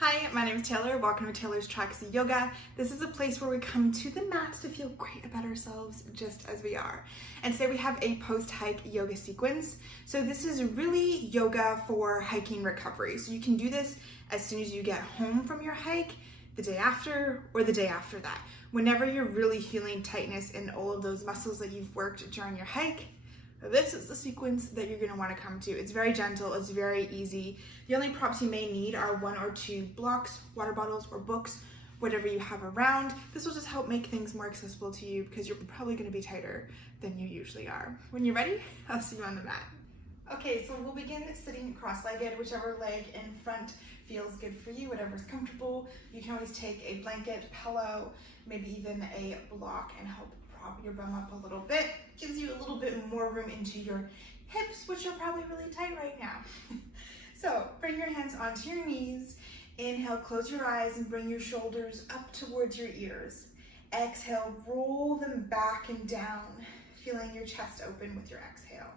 Hi, my name is Taylor. Welcome to Taylor's Tracks Yoga. This is a place where we come to the mat to feel great about ourselves just as we are. And today we have a post-hike yoga sequence. So this is really yoga for hiking recovery. So you can do this as soon as you get home from your hike, the day after, or the day after that. Whenever you're really feeling tightness in all of those muscles that you've worked during your hike, this is the sequence that you're going to want to come to. It's very gentle, it's very easy. The only props you may need are 1 or 2 blocks, water bottles, or books, whatever you have around. This will just help make things more accessible to you because you're probably going to be tighter than you usually are. When you're ready, I'll see you on the mat. Okay, so we'll begin sitting cross-legged, whichever leg in front feels good for you, whatever's comfortable. You can always take a blanket, pillow, maybe even a block and help prop your bum up a little bit. Gives you a little bit more room into your hips, which are probably really tight right now. So bring your hands onto your knees. Inhale, close your eyes and bring your shoulders up towards your ears. Exhale, roll them back and down, feeling your chest open with your exhale.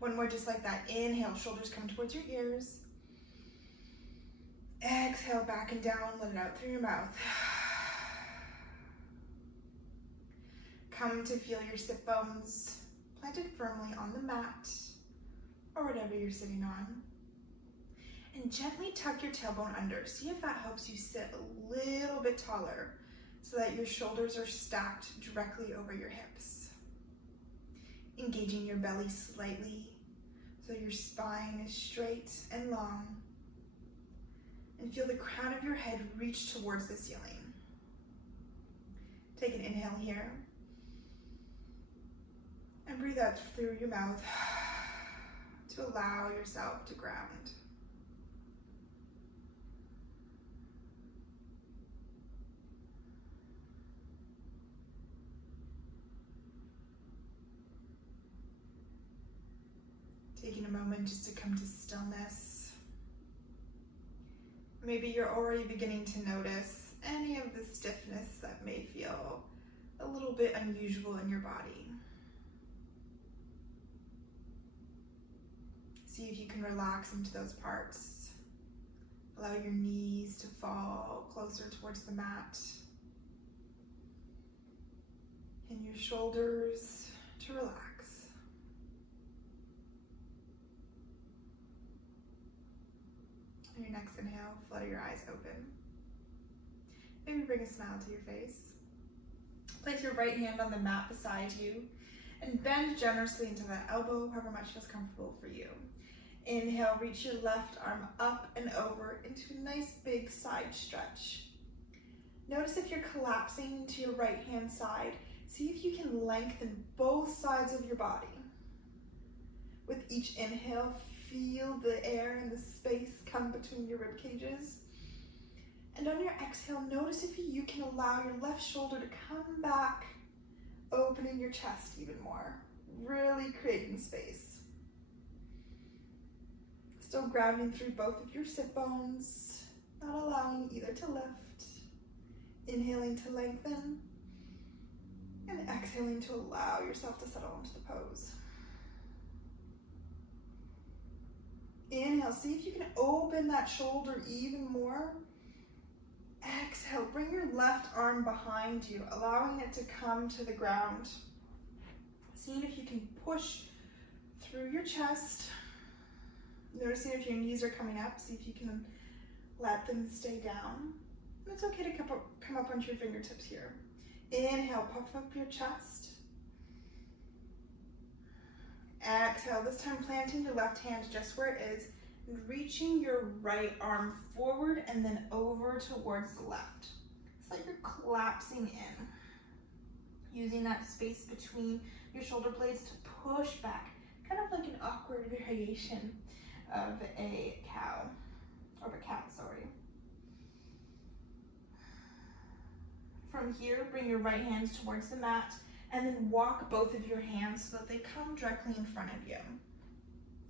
One more just like that. Inhale, shoulders come towards your ears. Exhale, back and down, let it out through your mouth. Come to feel your sit bones planted firmly on the mat or whatever you're sitting on. And gently tuck your tailbone under. See if that helps you sit a little bit taller so that your shoulders are stacked directly over your hips. Engaging your belly slightly so your spine is straight and long. And feel the crown of your head reach towards the ceiling. Take an inhale here. And breathe out through your mouth to allow yourself to ground. Taking a moment just to come to stillness. Maybe you're already beginning to notice any of the stiffness that may feel a little bit unusual in your body. See if you can relax into those parts. Allow your knees to fall closer towards the mat. And your shoulders to relax. On your next inhale, flutter your eyes open. Maybe bring a smile to your face. Place your right hand on the mat beside you and bend generously into that elbow, however much feels comfortable for you. Inhale, reach your left arm up and over into a nice big side stretch. Notice if you're collapsing to your right hand side. See if you can lengthen both sides of your body. With each inhale, feel the air and the space come between your rib cages. And on your exhale, notice if you can allow your left shoulder to come back, opening your chest even more, really creating space. Still grounding through both of your sit bones, not allowing either to lift. Inhaling to lengthen, and exhaling to allow yourself to settle into the pose. Inhale, see if you can open that shoulder even more. Exhale, bring your left arm behind you, allowing it to come to the ground. Seeing if you can push through your chest. Noticing if your knees are coming up, see if you can let them stay down. And it's okay to come up onto your fingertips here. Inhale, puff up your chest. Exhale, this time planting your left hand just where it is, and reaching your right arm forward and then over towards the left. It's like you're collapsing in. Using that space between your shoulder blades to push back, kind of like an awkward variation of a cat, sorry. From here, bring your right hands towards the mat and then walk both of your hands so that they come directly in front of you.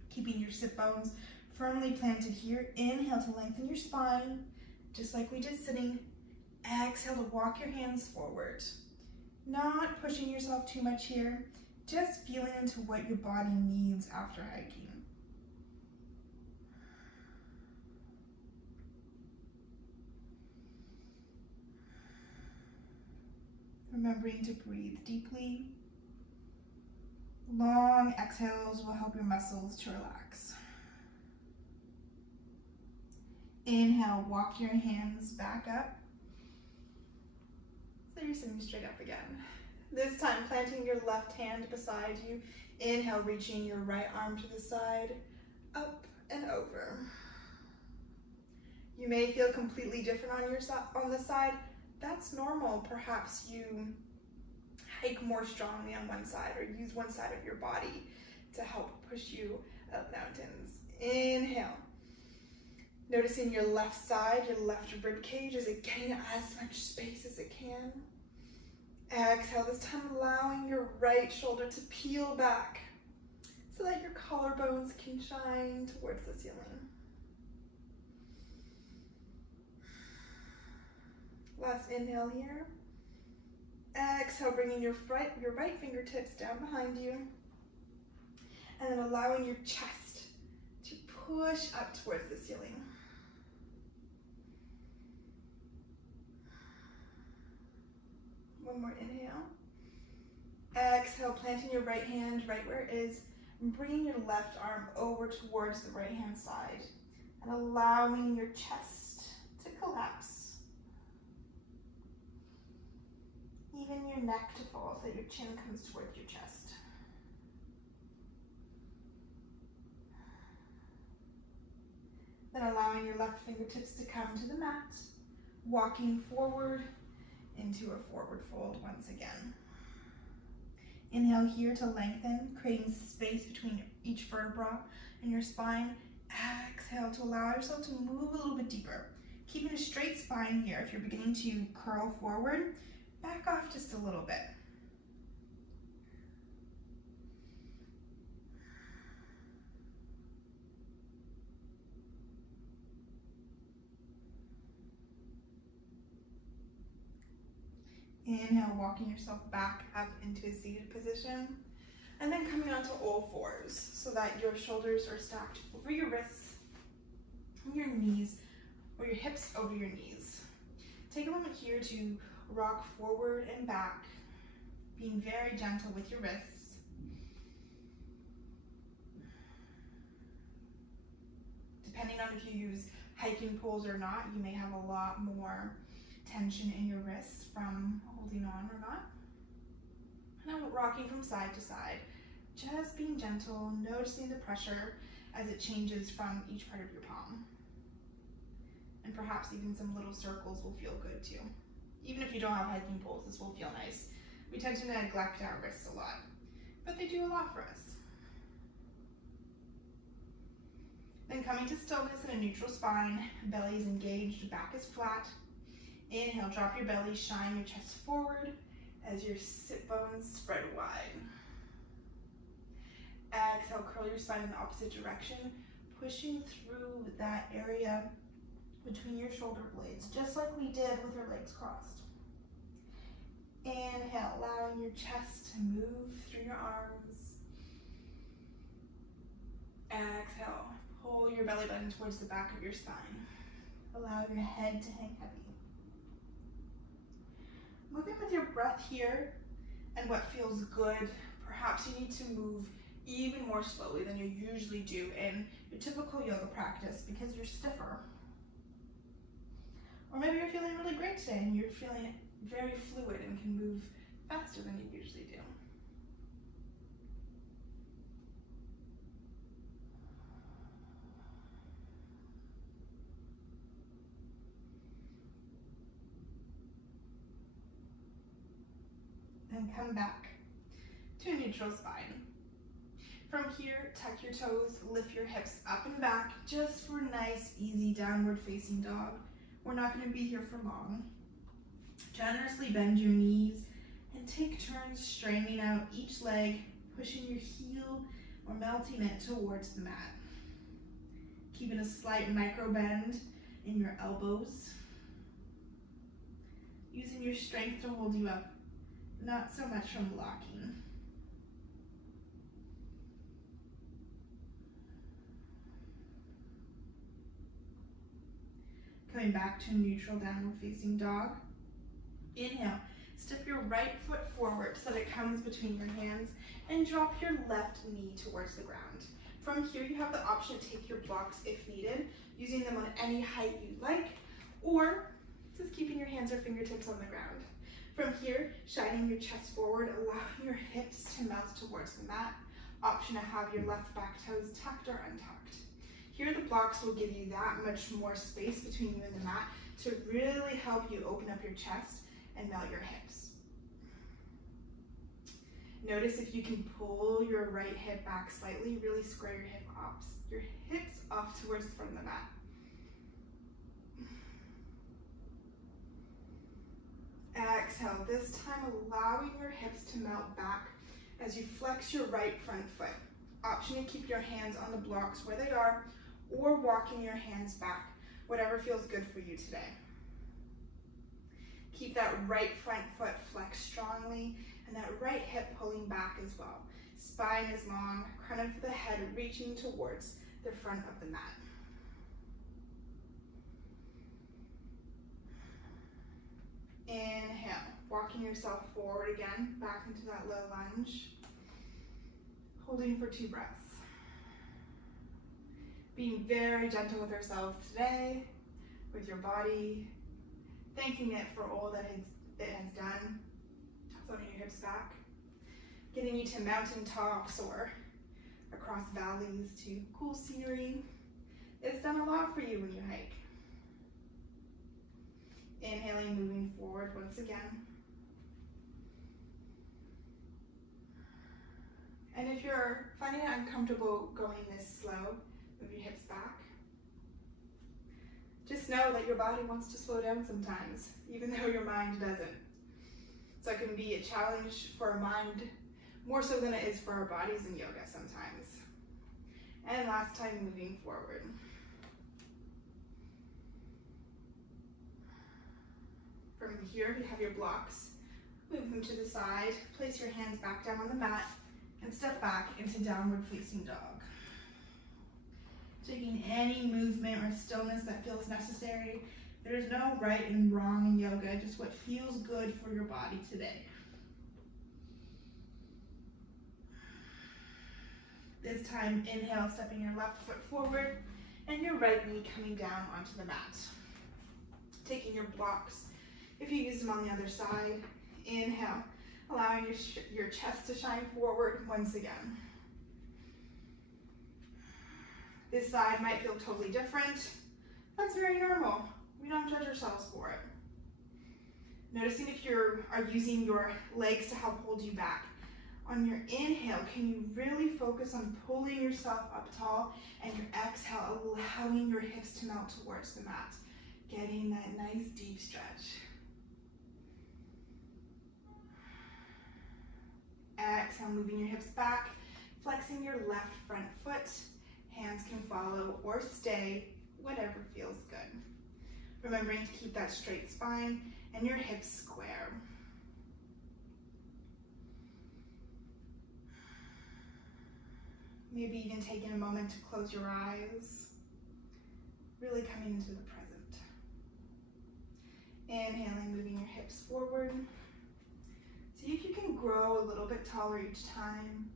Keeping your sit bones firmly planted here. Inhale to lengthen your spine, just like we did sitting. Exhale to walk your hands forward. Not pushing yourself too much here, just feeling into what your body needs after hiking. remembering to breathe deeply. Long exhales will help your muscles to relax. Inhale, walk your hands back up. So you're sitting straight up again. This time, planting your left hand beside you. Inhale, reaching your right arm to the side, up and over. You may feel completely different on the side. That's normal. Perhaps you hike more strongly on one side or use one side of your body to help push you up mountains. Inhale. Noticing your left side, your left rib cage, is it getting as much space as it can? Exhale, this time allowing your right shoulder to peel back so that your collarbones can shine towards the ceiling. Last inhale here. Exhale, bringing your right fingertips down behind you, and then allowing your chest to push up towards the ceiling. One more inhale. Exhale, planting your right hand right where it is, and bringing your left arm over towards the right hand side, and allowing your chest to collapse. Even your neck to fall so that your chin comes towards your chest. Then allowing your left fingertips to come to the mat, walking forward into a forward fold once again. Inhale here to lengthen, creating space between each vertebra and your spine. Exhale to allow yourself to move a little bit deeper. Keeping a straight spine here. If you're beginning to curl forward, back off just a little bit. Inhale, walking yourself back up into a seated position, and then coming onto all fours so that your shoulders are stacked over your wrists, your knees, or your hips over your knees. Take a moment here to rock forward and back, being very gentle with your wrists. Depending on if you use hiking poles or not, you may have a lot more tension in your wrists from holding on or not. Now rocking from side to side, just being gentle, noticing the pressure as it changes from each part of your palm. And perhaps even some little circles will feel good too. Even if you don't have hiking poles, this will feel nice. We tend to neglect our wrists a lot, but they do a lot for us. Then coming to stillness in a neutral spine, belly is engaged, back is flat. Inhale, drop your belly, shine your chest forward as your sit bones spread wide. Exhale, curl your spine in the opposite direction, pushing through that area between your shoulder blades, just like we did with your legs crossed. Inhale, allowing your chest to move through your arms. Exhale, pull your belly button towards the back of your spine. Allow your head to hang heavy. Moving with your breath here and what feels good. Perhaps you need to move even more slowly than you usually do in your typical yoga practice because you're stiffer. Or maybe you're feeling really great today and you're feeling very fluid and can move faster than you usually do. Then come back to a neutral spine. From here, tuck your toes, lift your hips up and back just for a nice, easy downward facing dog. We're not going to be here for long. Generously bend your knees and take turns straightening out each leg, pushing your heel or melting it towards the mat. Keeping a slight micro bend in your elbows. Using your strength to hold you up, not so much from locking. Coming back to neutral downward facing dog. Inhale, Step your right foot forward so that it comes between your hands and drop your left knee towards the ground. From here, you have the option to take your blocks if needed, using them on any height you like, or just keeping your hands or fingertips on the ground. From here, shining your chest forward, allowing your hips to melt towards the mat. Option to have your left back toes tucked or untucked. Here, the blocks will give you that much more space between you and the mat to really help you open up your chest and melt your hips. Notice if you can pull your right hip back slightly, really square your hips off towards the front of the mat. Exhale, this time allowing your hips to melt back as you flex your right front foot. Option to keep your hands on the blocks where they are or walking your hands back, whatever feels good for you today. Keep that right front foot flexed strongly and that right hip pulling back as well. Spine is long, crown of the head reaching towards the front of the mat. Inhale, walking yourself forward again, back into that low lunge. Holding for 2 breaths. Being very gentle with ourselves today, with your body, thanking it for all that it has done. Floating your hips back, getting you to mountaintops or across valleys to cool scenery. It's done a lot for you when you hike. Inhaling, moving forward once again. And if you're finding it uncomfortable going this slow, move your hips back. Just know that your body wants to slow down sometimes, even though your mind doesn't. So it can be a challenge for our mind more so than it is for our bodies in yoga sometimes. And last time, moving forward. From here, you have your blocks. Move them to the side, place your hands back down on the mat, and step back into downward facing dog. Taking any movement or stillness that feels necessary. There's no right and wrong in yoga, just what feels good for your body today. This time, inhale, stepping your left foot forward and your right knee coming down onto the mat. Taking your blocks, if you use them on the other side, inhale, allowing your chest to shine forward once again. This side might feel totally different. That's very normal. We don't judge ourselves for it. Noticing if you are using your legs to help hold you back. On your inhale, can you really focus on pulling yourself up tall, and your exhale, allowing your hips to melt towards the mat. Getting that nice deep stretch. Exhale, moving your hips back, flexing your left front foot. Hands can follow or stay, whatever feels good. Remembering to keep that straight spine and your hips square. Maybe even taking a moment to close your eyes, really coming into the present. Inhaling, moving your hips forward. See if you can grow a little bit taller each time.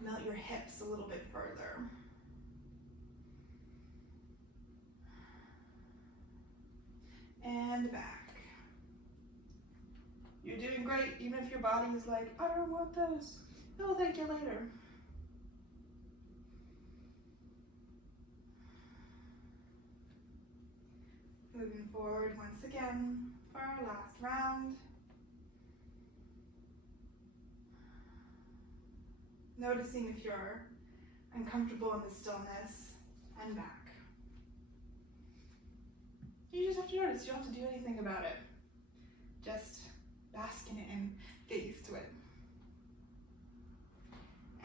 Melt your hips a little bit further. And back. You're doing great, even if your body is like, I don't want this. Oh, thank you later. Moving forward once again for our last round. Noticing if you're uncomfortable in the stillness, and back. You just have to notice, you don't have to do anything about it. Just bask in it and get used to it.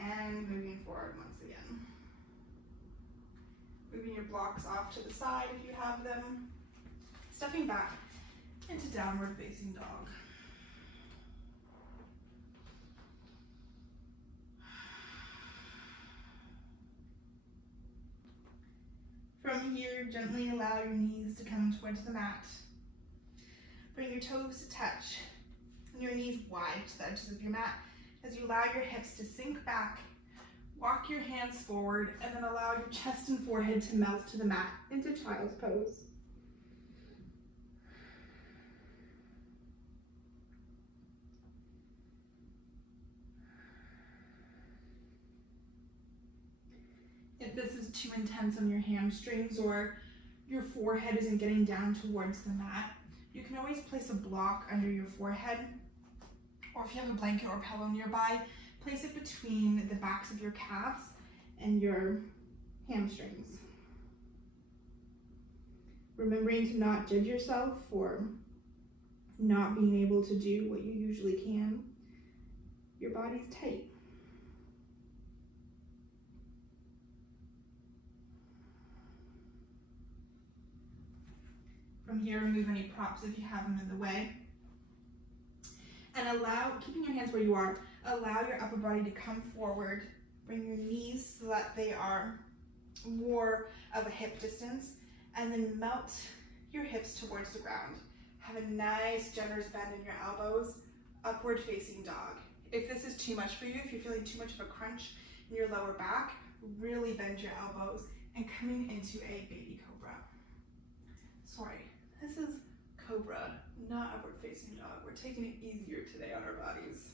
And moving forward once again. Moving your blocks off to the side if you have them. Stepping back into downward facing dog. From here, gently allow your knees to come towards the mat. Bring your toes to touch and your knees wide to the edges of your mat as you allow your hips to sink back. Walk your hands forward and then allow your chest and forehead to melt to the mat into child's pose. If this is too intense on your hamstrings or your forehead isn't getting down towards the mat, you can always place a block under your forehead, or if you have a blanket or pillow nearby, place it between the backs of your calves and your hamstrings. Remembering to not judge yourself for not being able to do what you usually can. Your body's tight. From here, remove any props if you have them in the way. And allow, keeping your hands where you are, allow your upper body to come forward. Bring your knees so that they are more of a hip distance, and then melt your hips towards the ground. Have a nice generous bend in your elbows, upward facing dog. If this is too much for you, if you're feeling too much of a crunch in your lower back, really bend your elbows and coming into a baby cobra. Sorry, this is cobra, not upward facing dog. We're taking it easier today on our bodies.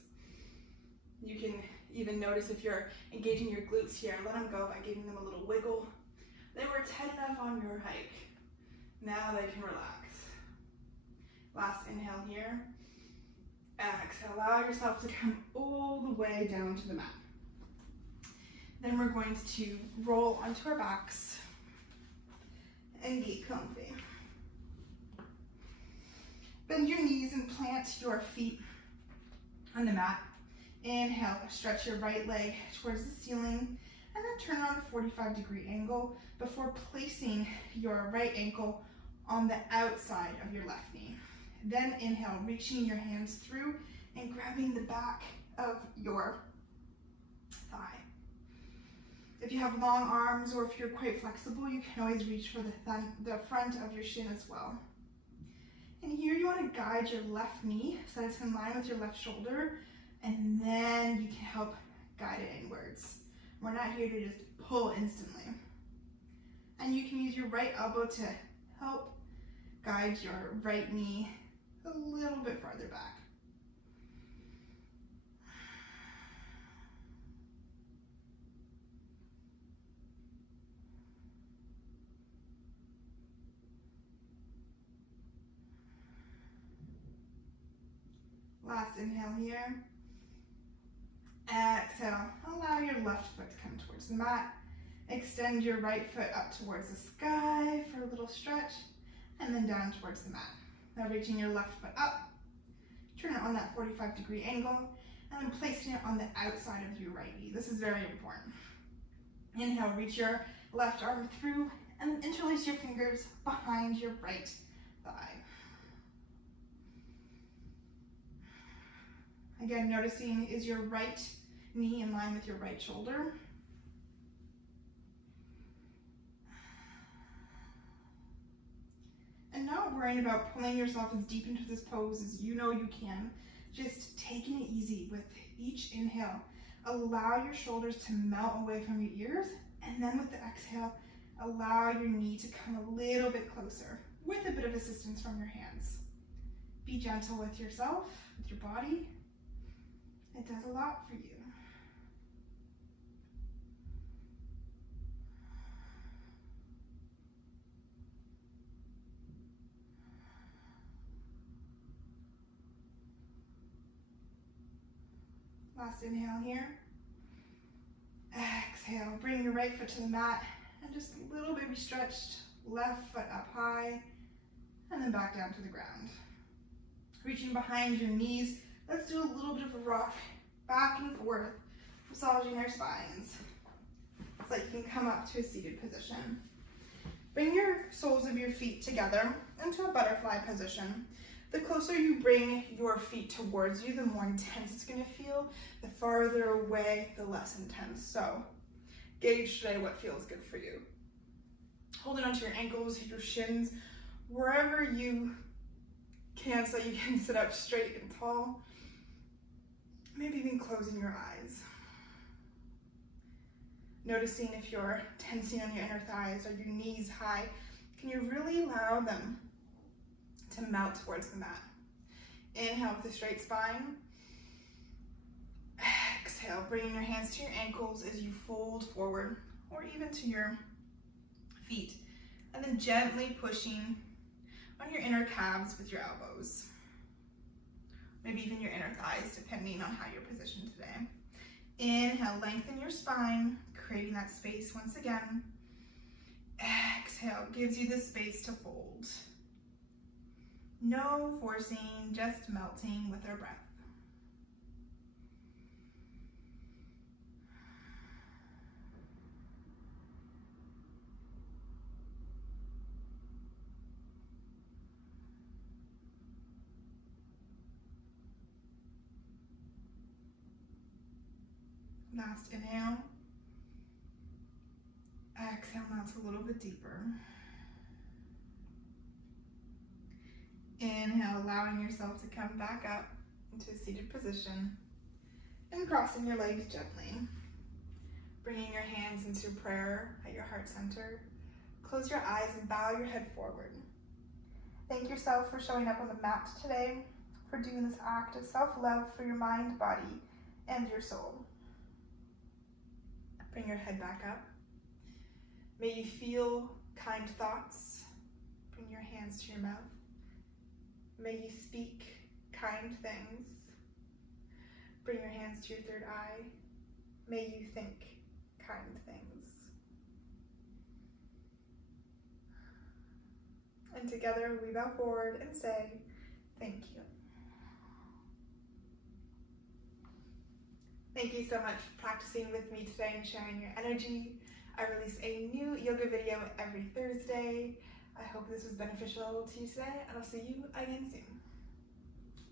You can even notice if you're engaging your glutes here, let them go by giving them a little wiggle. They were tight enough on your hike. Now they can relax. Last inhale here. Exhale, allow yourself to come all the way down to the mat. Then we're going to roll onto our backs and get comfy. Bend your knees and plant your feet on the mat. Inhale, stretch your right leg towards the ceiling and then turn on a 45-degree angle before placing your right ankle on the outside of your left knee. Then inhale, reaching your hands through and grabbing the back of your thigh. If you have long arms or if you're quite flexible, you can always reach for the front of your shin as well. And here you want to guide your left knee so that it's in line with your left shoulder, and then you can help guide it inwards. We're not here to just pull instantly. And you can use your right elbow to help guide your right knee a little bit farther back. Last inhale here. Exhale, allow your left foot to come towards the mat. Extend your right foot up towards the sky for a little stretch, and then down towards the mat. Now reaching your left foot up, turn it on that 45-degree angle, and then placing it on the outside of your right knee. This is very important. Inhale, reach your left arm through, and interlace your fingers behind your right thigh. Again, noticing, is your right knee in line with your right shoulder? And not worrying about pulling yourself as deep into this pose as you know you can. Just taking it easy with each inhale. Allow your shoulders to melt away from your ears, and then with the exhale, allow your knee to come a little bit closer with a bit of assistance from your hands. Be gentle with yourself, with your body. It does a lot for you. Last inhale here. Exhale, bring your right foot to the mat and just a little baby stretched, left foot up high and then back down to the ground. Reaching behind your knees, let's do a little bit of a rock back and forth, massaging our spines. So you can come up to a seated position. Bring your soles of your feet together into a butterfly position. The closer you bring your feet towards you, the more intense it's going to feel. The farther away, the less intense. So gauge today what feels good for you. Holding onto your ankles, your shins, wherever you can so you can sit up straight and tall. Maybe even closing your eyes. Noticing if you're tensing on your inner thighs or your knees high, can you really allow them to melt towards the mat? Inhale with a straight spine. Exhale, bringing your hands to your ankles as you fold forward or even to your feet. And then gently pushing on your inner calves with your elbows. Maybe even your inner thighs, depending on how you're positioned today. Inhale, lengthen your spine, creating that space once again. Exhale, gives you the space to fold. No forcing, just melting with our breath. Last inhale. Exhale, melt a little bit deeper. Inhale, allowing yourself to come back up into a seated position and crossing your legs gently. Bringing your hands into prayer at your heart center. Close your eyes and bow your head forward. Thank yourself for showing up on the mat today, for doing this act of self-love for your mind, body, and your soul. Bring your head back up. May you feel kind thoughts. Bring your hands to your mouth. May you speak kind things. Bring your hands to your third eye. May you think kind things. And together we bow forward and say, thank you. Thank you so much for practicing with me today and sharing your energy. I release a new yoga video every Thursday. I hope this was beneficial to you today, and I'll see you again soon.